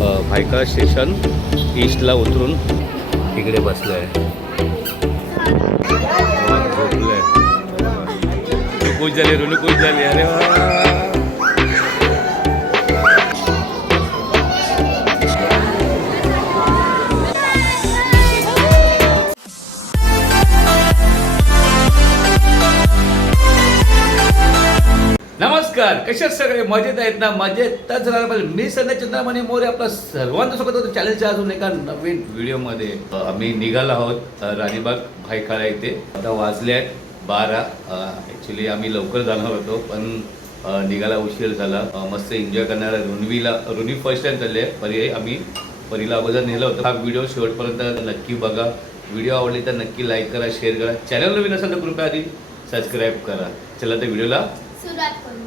Byculla station ईस्टला उतरून इकडे बसलं आहे झोपलं आहे खुश झाली रुनू खुश झाली अरे वा. नमस्कार कशात सगळे मजेत आहेत ना मजेतच राहायला पाहिजे मी सध्या चंद्रमणी मोरे आपलं सर्वांचं सोबत होतो चॅनलच्या अजून एका नवीन व्हिडिओमध्ये आम्ही निघालो आहोत. राणीबाग भायखळा इथे. आता वाजले आहेत बारा. ॲक्च्युली आम्ही लवकर जाणार होतो पण निघाला उशीर झाला. मस्त एन्जॉय करणारा रुनवीला रुनवी फर्स्ट टाइम चालले आहे परी आम्ही परीला अगोदर नेलं होतं. हा व्हिडिओ शेवटपर्यंत नक्की बघा. व्हिडिओ आवडली तर नक्की लाईक करा शेअर करा. चॅनल नवीन असेल तर कृपया आधी सबस्क्राईब करा. चला तर व्हिडिओला सुरुवात करू.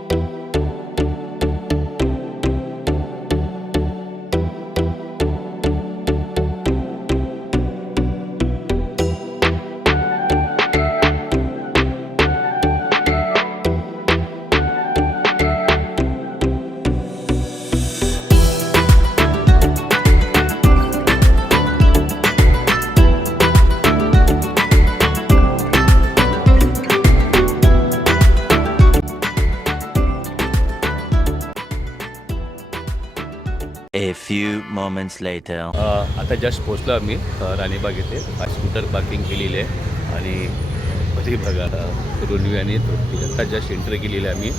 A few moments later. आता जस्ट पोचलो आम्ही राणीबाग येथे. स्कूटर पार्किंग केलेली आहे आणि कधी बघा अ, रुनवी आणि आता जस्ट एंटर केलेली आहे आम्ही.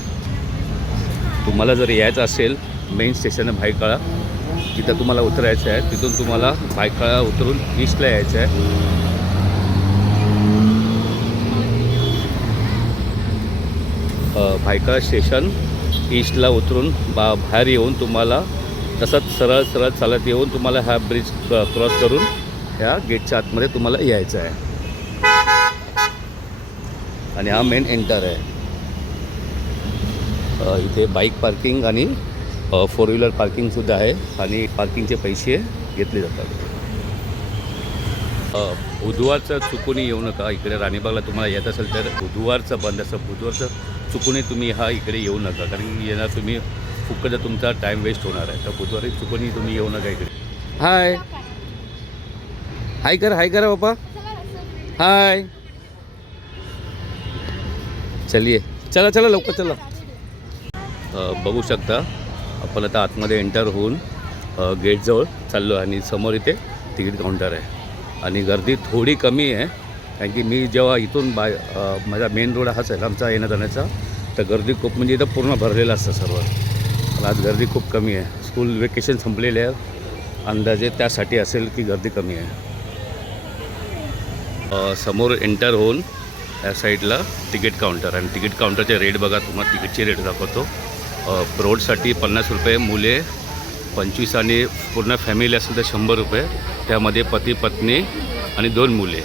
तुम्हाला जर यायचं असेल मेन स्टेशन आहे भायखळा तिथं तुम्हाला उतरायचं आहे तिथून तुम्हाला भायकाळा उतरून ईस्टला यायचं आहे. भायकाळा स्टेशन ईस्टला उतरून बा बाहेर येऊन तुम्हाला तसंच सरळ सरळ चालत येऊन तुम्हाला हा ब्रिज क्रॉस करून ह्या गेटच्या आतमध्ये तुम्हाला यायचं आहे. आणि हा मेन एंटर आहे. इथे बाईक पार्किंग आणि फोर व्हीलर पार्किंगसुद्धा आहे आणि पार्किंगचे पैसे घेतले जातात. बुधवारचं चुकून येऊ नका. इकडे राणीबागला तुम्हाला येत असेल तर बुधवारचं बंद असं बुधवारचं चुकूनही तुम्ही हा इकडे येऊ नका. कारण की येणार तुम्ही फुकट तुमचा टाईम वेस्ट होणार आहे. तर बुधवारी चुकूनही तुम्ही येऊ नका इकडे. हाय हाय कर हाय करा बापा हाय चलिए. चला चला लवकर चला. बघू शकता आपण आता आतमध्ये एंटर होऊन गेटजवळ चाललो आणि समोर इथे तिकीट काउंटर आहे. आणि गर्दी थोडी कमी आहे कारण की मी जेव्हा इथून बाय माझा मेन रोड हाच आहे आमचा येण्या जाण्याचा तर गर्दी खूप म्हणजे इथं पूर्ण भरलेलं असतं सर्व. आज गर्दी खूप कमी आहे. स्कूल वेकेशन संपलेले आहे अंदाजे त्यासाठी असेल की गर्दी कमी आहे. समोर एंटर होऊन या साईडला तिकीट काउंटर आणि तिकीट काउंटरचे रेट बघा तुम्हाला तिकीटचे रेट दाखवतो. प्रौढसाठी पन्नास रुपये मुले पंचवीस आणि पूर्ण फॅमिली असेल तर शंभर रुपये. त्यामध्ये पती पत्नी आणि दोन मुले.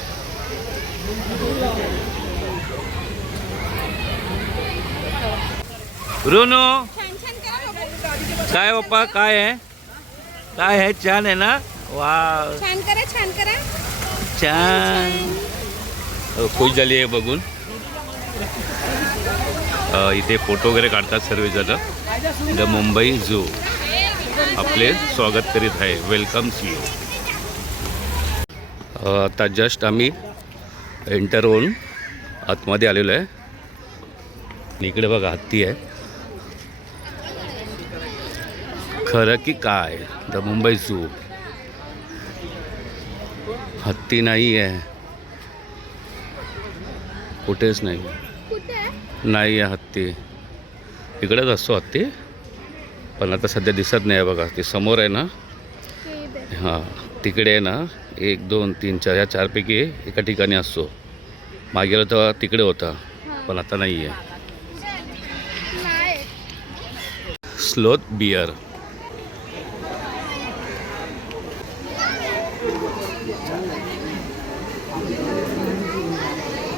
रोनो! काय बाप्पा काय आहे? काय आहे? छान आहे ना? वा छान करा छान करा. छान. खुश झाली आहे बघून. इथे फोटो वगैरे काढतात सर्वजण. The Mumbai zoo. आपले स्वागत करीत आहे. वेलकम सी यू आता जस्ट आम्ही एंटर होऊन आतमध्ये आलेलो आहे. इकडे बघा हत्ती आहे. खरं की काय? The Mumbai zoo. हत्ती नाही आहे. कुठेच नाही. नाही आहे हत्ती. इकडेच असतो हत्ती. पण आता सध्या दिसत नाही आहे बघा. ते समोर आहे ना? हां तिकडे आहे ना? एक दोन तीन चार या चारपैकी एका ठिकाणी असतो. मागे गेलो तेव्हा तिकडे होता. पण आता नाही आहे. स्लोथ बियर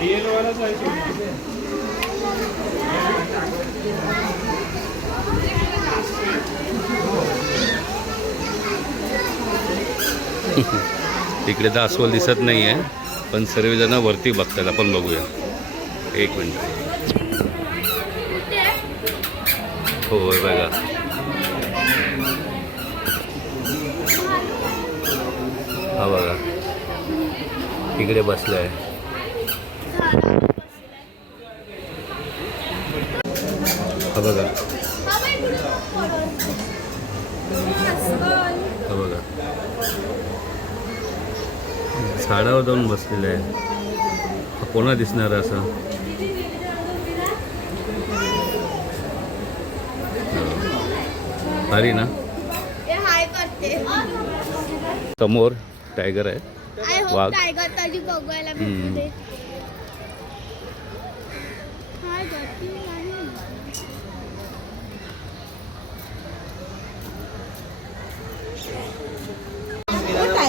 तिकडे तर अस्वल दिसत नाही आहे पण सर्वजण वरती बघतात. आपण बघूया. एक मिनिट. हो बघा. हा बघा. इकडे आहे हा बघा. हा बघा. झाडावर जाऊन बसलेलं आहे कोणा दिसणार असं. भारी ना? समोर टायगर आहे वाघ. टायगर तरी बघायला हम्म. भेटते हाय करते नाही. हा, बघू शकता हा, भेटलं ना. दादा परत ये. त्या घरामध्ये झोपलाय दिसला दिसला तो बघ, तो बघ.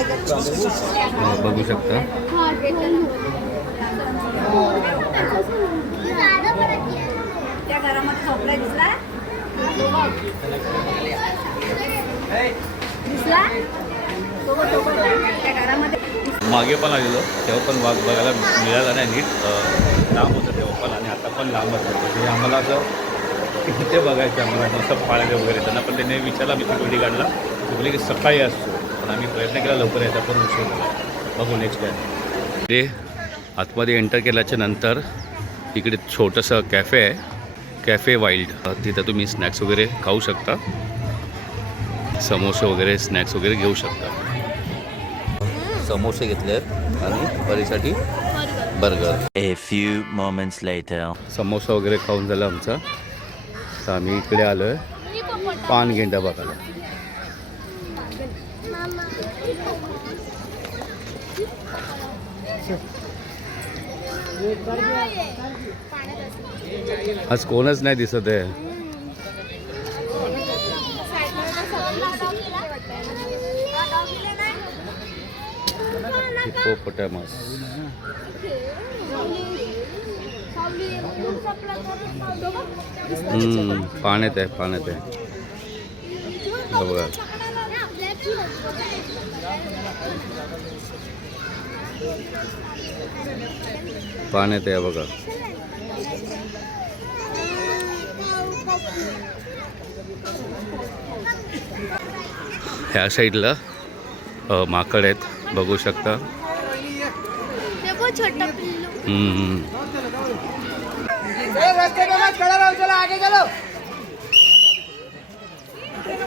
त्या घरामध्ये मागे पण आलेलो. तेव्हा पण वाघ बघायला मिळाला नाही नीट. लांब होतं तेव्हा पण आणि आता पण आहे म्हणजे आम्हाला असं इथे बघायचं आम्हाला पाळले वगैरे. त्यांना पण त्यांनी विचारला मी व्हिडिओ काढला ते बोलले की सकाळी असतो. पण आम्ही प्रयत्न केला लवकर यायचा पण उशीर झाला. बघू नेक्स्ट टाईम ते आतमध्ये एंटर केल्याच्यानंतर इकडे छोटंसं कॅफे आहे. कॅफे वाईल्ड तिथं तुम्ही स्नॅक्स वगैरे खाऊ शकता. समोसे वगैरे स्नॅक्स वगैरे घेऊ शकता. समोसे घेतले आहेत आणि परीसाठी burger A few moments later. Samosa वगैरे खाऊन झाला आमचा. तर आम्ही इकडे आलो आहे पान गेंडा बघायला आज कोणच नाही दिसत आहे. हिप्पोपोटॅमस. हम्म, पाण्यात आहे पाण्यात आहे. बघा. पाण्यात आहे बघा. ह्या साईडला माकड आहेत. बघू शकता. देखो छोटा पिल्लू. हम्म, हम्म.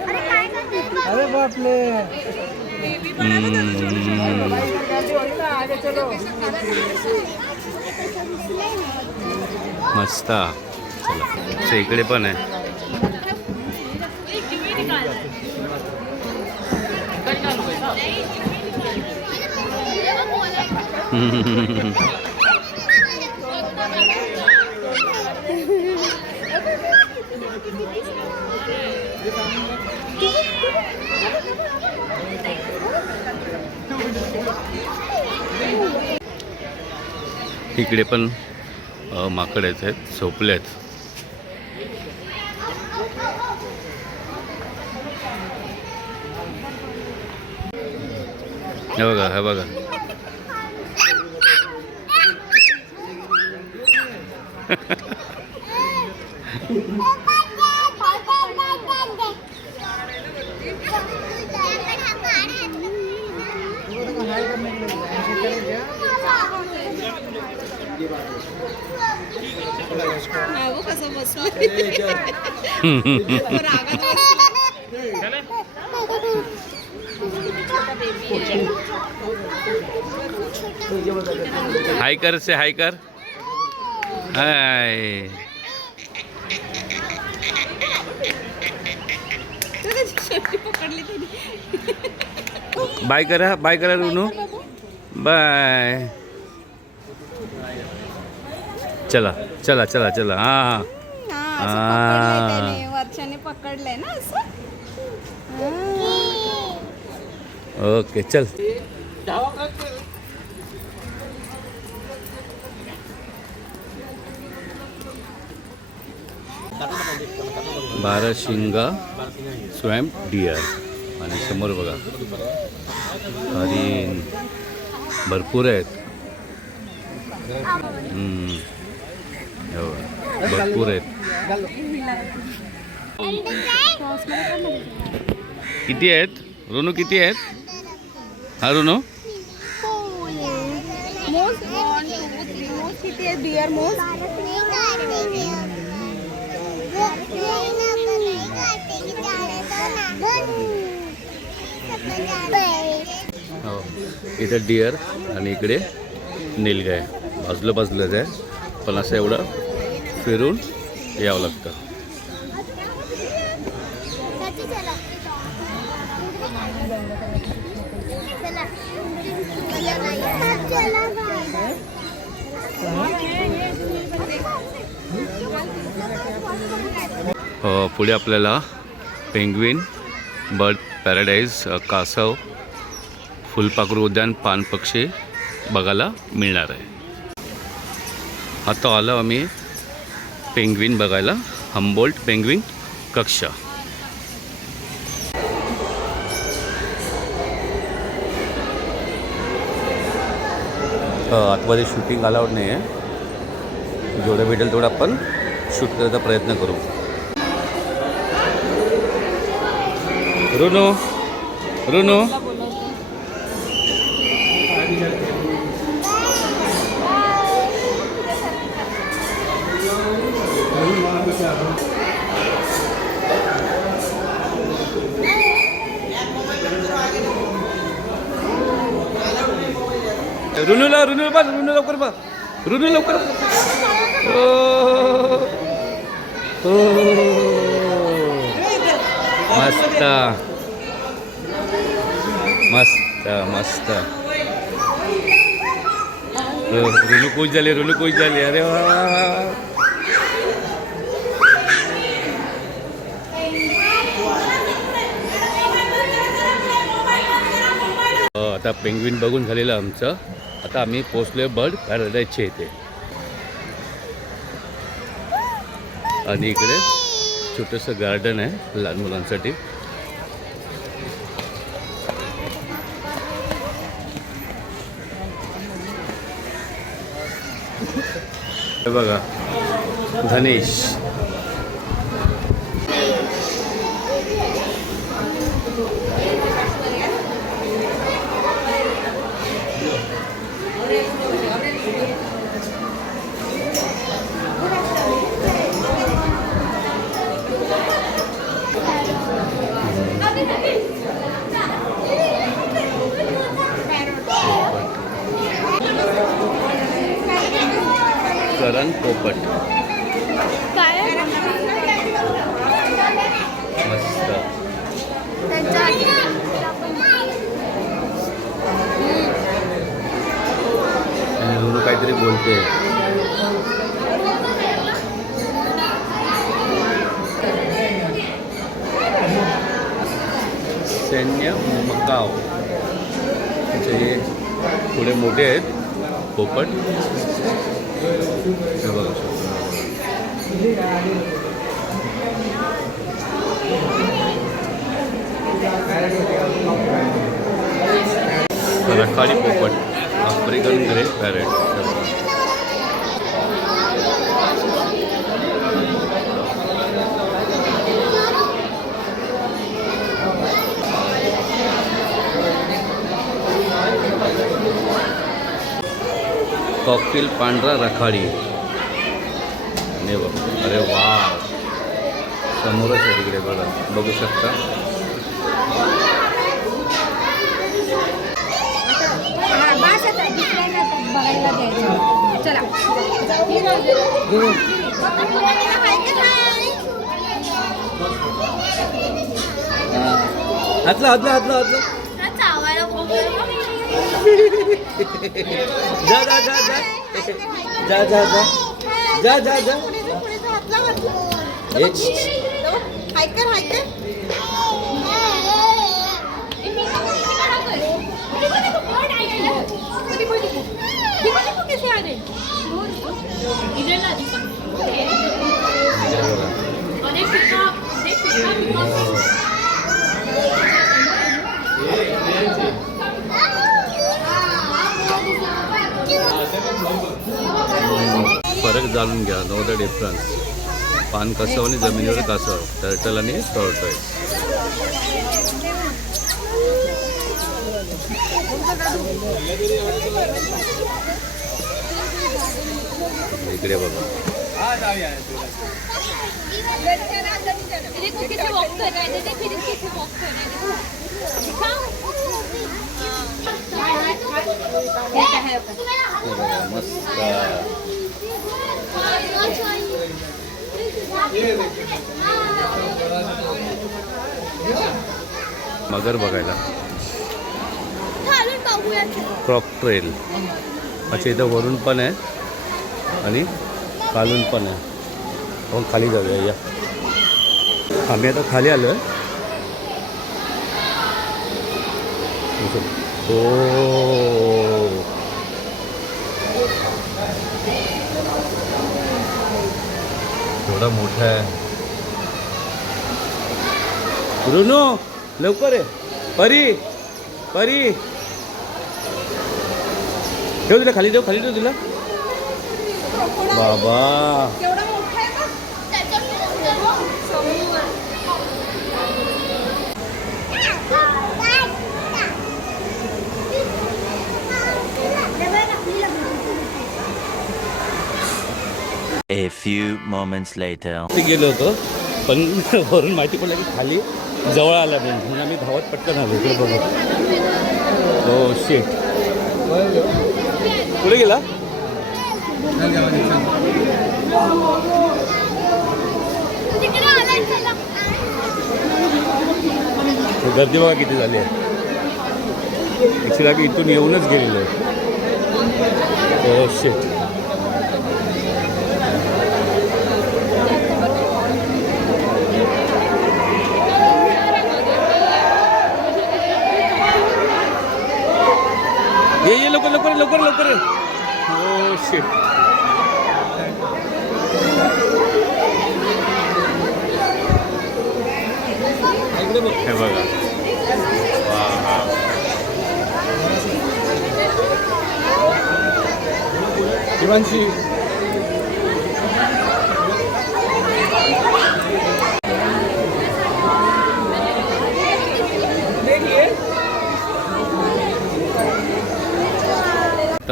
अरे काय करते अरे बापले. मस्त चला इकडे पण आहे हम्म. इकडे पण अ, माकड आहेत आहेत झोपले आहेत. हे बघा हे बघा. मागो हाय कर से हाय कर. हाय. बाय करा बाय करा रुनू. बाय. चला चला चला चला. हां हां. असं पकडलंय त्याने वर्षाने पकडलंय ना असं? ओके चल. बाराशिंगा स्वॅम्प डिअर आणि समोर बघा. हरिण. भरपूर आहेत. हो भरपूर आहेत. किती आहेत? रोनू किती आहेत? हा रोनू? हो इथं डिअर आणि इकडे नीलगाय. भाजलं भाजलंच आहे. पण असं एवढं फिरून यावं लागतं. हो, पुढे आपल्याला पेंग्विन बर्ड पॅराडाईज कासव फुलपाखरू उद्यान पानपक्षी बघायला मिळणार आहे. आता आलो आम्ही पेंग्विन बघायला. हम्बोल्ट पेंग्विन कक्षा. आतमध्ये शूटिंग अलाउड नाही आहे जेवढं भेटेल तेवढं आपण शूट करायचा प्रयत्न करू. रुनो रुनो. रुनूला रुनू बा रुनू लवकर बा रुनू लवकर ओ, मस्त मस्त मस्त रुनू कोच झाली रुनू कोच झाली अरे वा आता पेंग्विन बघून झालेलं आमचं आता आम्ही पोचलोय बर्ड पॅराडाईजच्या इथे. आणि इकडे छोटंसं गार्डन आहे लहान मुलांसाठी. हे बघा धनेश रंग पोपट. मस्त. काहीतरी बोलते सैन्य मकाव जे पुढे मोठे आहेत पोपट. रखाडी पोपट आफ्रिकन ग्रे पॅरेट. कॉकटेल पांढरा रखाडी. आणि बघ. अरे वा समोरच आहे तिकडे बघा. बघू शकता. हा. हातला हातला हातला हातला. जा जा जा. जा जा जा. जा जा जा. हाय कर हाय फरक जाणून घ्या नो द डिफरन्स पान कसं आणि जमिनीवर कसं टर्टल आणि टॉर्टॉईस इकडे बघा. बघा, मस्त. मगर बघायला. क्रॉक ट्रेल अच्छा इथं वरून पण आहे आणि खालून पण आहे. आपण खाली जाऊया या. आम्ही आता खाली आलो हो थोडा मोठा आहे रुनो लवकर आहे परी परी। ठेव तुला खाली ठेव खाली ठेव तुला। बाबा। A few moments later. ते गेलो होतो पण वरून माहिती पडलं की खाली जवळ आला म्हणून म्हणून आम्ही धावत पटकन आलो इकडे बघू हो शेट कुठे गेला? गर्दी बघा किती झाली आहे. ॲक्च्युली आम्ही इथून येऊनच गेलेलो आहे. Oh, हो शेट ये ये लवकर लवकर. हो शेट हे बघा. वा,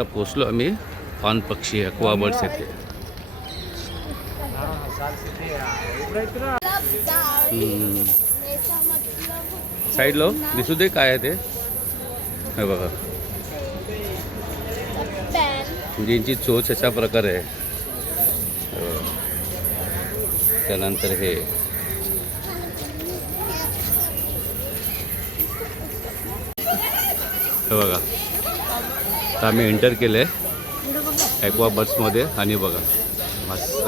आता पोचलो आम्ही. पान पक्षी अक्वाबर्ड्स येथे. साईडला हो. दिसू दे काय आहे ते. हे बघा. म्हणजे यांची चोच अशा प्रकारे आहे. त्यानंतर हे. हे बघा. आता आम्ही एंटर केलं आहे ॲक्वा बसमध्ये आणि बघा मस्त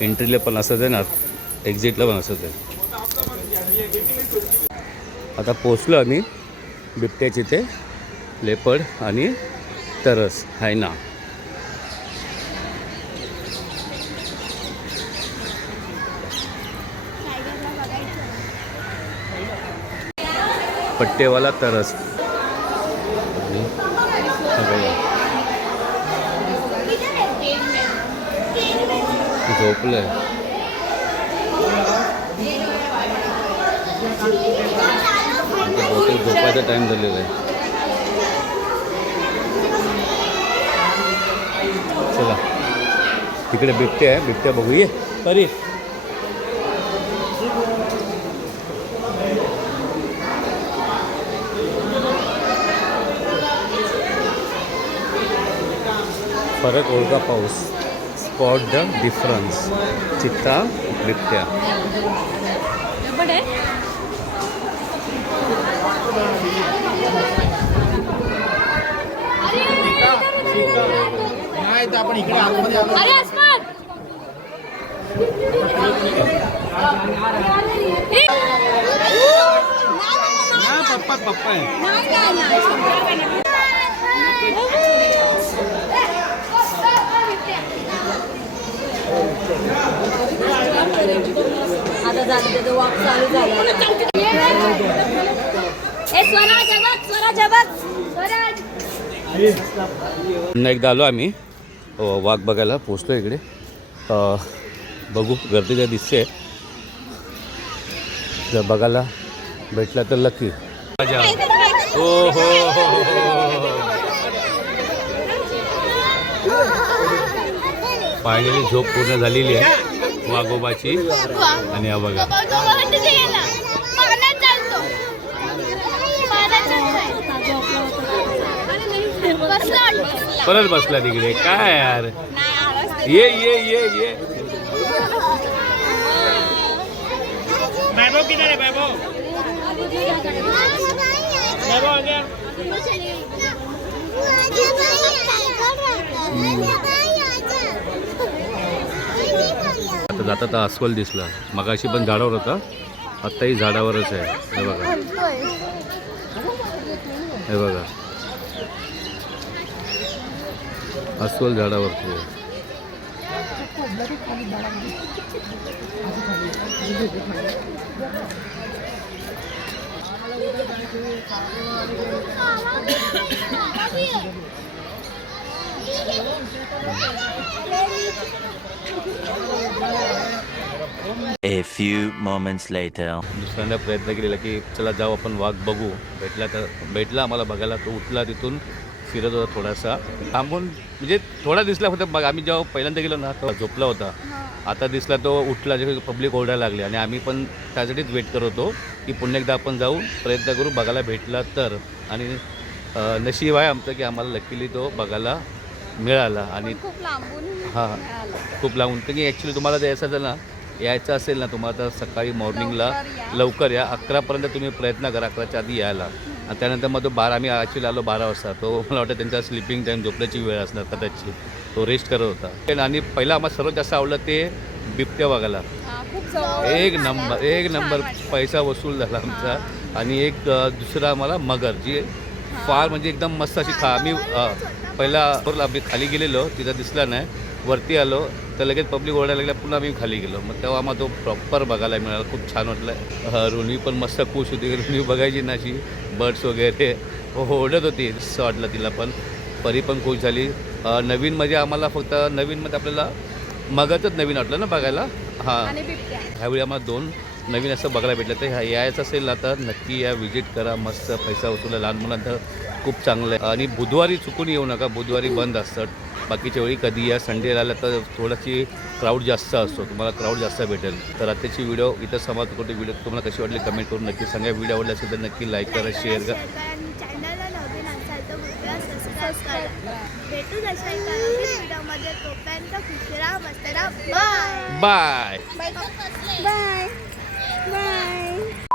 एंट्रीला पण असंच आहे ना एक्झिटला पण असंच आहे आता पोचलो आम्ही बिबट्याची इथे लेपड आणि तरस हायना पट्टेवाला तरस आणि हा बघा, झोपलंय बहुतेक झोपायचा टाइम झालेला आहे. चला. तिकडे बिबटे आहे. बिबट्या बघू ये तरी फरक ओळखा पाऊस. स्पॉट द डिफरन्स चित्ता बिबट्या पण आहे अरे अस्मान पप्पा पप्पा आहे आता झालं त्याचं वॉक चालू झालं. पुन्हा एकदा आलो आम्ही. वाघ बघायला पोचलो इकडे. बघू गर्दी काय दिसते जर बघायला भेटला तर लकी हो हो हो. फायनली झोप पूर्ण झालेली आहे. वाघोबाची. आणि हा बघा. परत बसला तिकडे. काय यार? ये ये ये ये. तर जाता तर अस्वल दिसला. मगाशी पण झाडावर होता. आत्ताही झाडावरच आहे. हे बघा. हे बघा. अस्वल झाडावरती आहे. A few moments later. दुसऱ्यांदा प्रयत्न केलेला की चला जाऊ आपण वाघ बघू. भेटला तर भेटला आम्हाला बघायला तो उठला तिथून फिरत होता थोडासा. थांबून म्हणजे थोडा दिसला होता मग आम्ही जेव्हा पहिल्यांदा गेलो ना तो झोपला होता. आता दिसला तो उठला जे पब्लिक ओरडायला लागले. आणि आम्ही पण त्यासाठीच वेट करत होतो की पुन्हा एकदा आपण जाऊ प्रयत्न करू बघायला भेटला तर. आणि नशीब आहे आमचं की आम्हाला लकीली तो बघायला मिळाला. आणि खूप लांबून हां. खूप लावून. तर की ॲक्च्युली तुम्हाला द्यायचं झालं ना यायचं असेल ना तुम्हाला तर सकाळी मॉर्निंगला लवकर या. अकरापर्यंत तुम्ही प्रयत्न करा अकराच्या आधी यायला. आणि त्यानंतर मग तो बारा आम्ही ॲक्च्युली आलो बारा वाजता. तो मला वाटतं त्यांचा स्लिपिंग टाईम झोपण्याची वेळ असणार कदाचित. तो रेस्ट करत होता. आणि पहिला आम्हाला सर्वात जास्त आवडलं ते बिबट्या बघायला एक नंबर एक नंबर पैसा वसूल झाला आमचा. आणि एक दुसरा आम्हाला मगर जी फार म्हणजे एकदम मस्त अशी खा आम्ही पहिला आम्ही खाली गेलेलो तिथं दिसला नाही. वरती आलो तर लगेच पब्लिक ओरडायला लागल्या पुन्हा आम्ही खाली गेलो. मग तेव्हा आम्हाला तो प्रॉपर बघायला मिळाला खूप छान वाटलं. अ, रुनी पण मस्त खुश होती रुनी बघायची ना अशी बर्ड्स वगैरे. हो ओरडत होती असं वाटलं तिला पण. परी पण खुश झाली. नवीन म्हणजे आम्हाला फक्त नवीनमध्ये आपल्याला मगतच नवीन वाटलं ना बघायला. हां. ह्यावेळी आम्हाला दोन नवीन असं बघायला भेटलं तर ह्या यायचं असेल ना तर नक्की या विजिट करा. मस्त पैसा वसूल. लहान मुलांना खूप चांगलं आहे. आणि बुधवारी चुकून येऊ नका. बुधवारी बंद असतात बाकीच्या वेळी कधी या संडेला आला तर थोडाशी क्राऊड जास्त असतो. तुम्हाला क्राऊड जास्त भेटेल. तर आताची व्हिडिओ इथं समाप्त करतो. व्हिडिओ तुम्हाला कशी वाटली कमेंट करून नक्की सांगा. व्हिडिओ आवडला असेल तर नक्की लाईक करा शेअर करा. Bye bye bye Bye.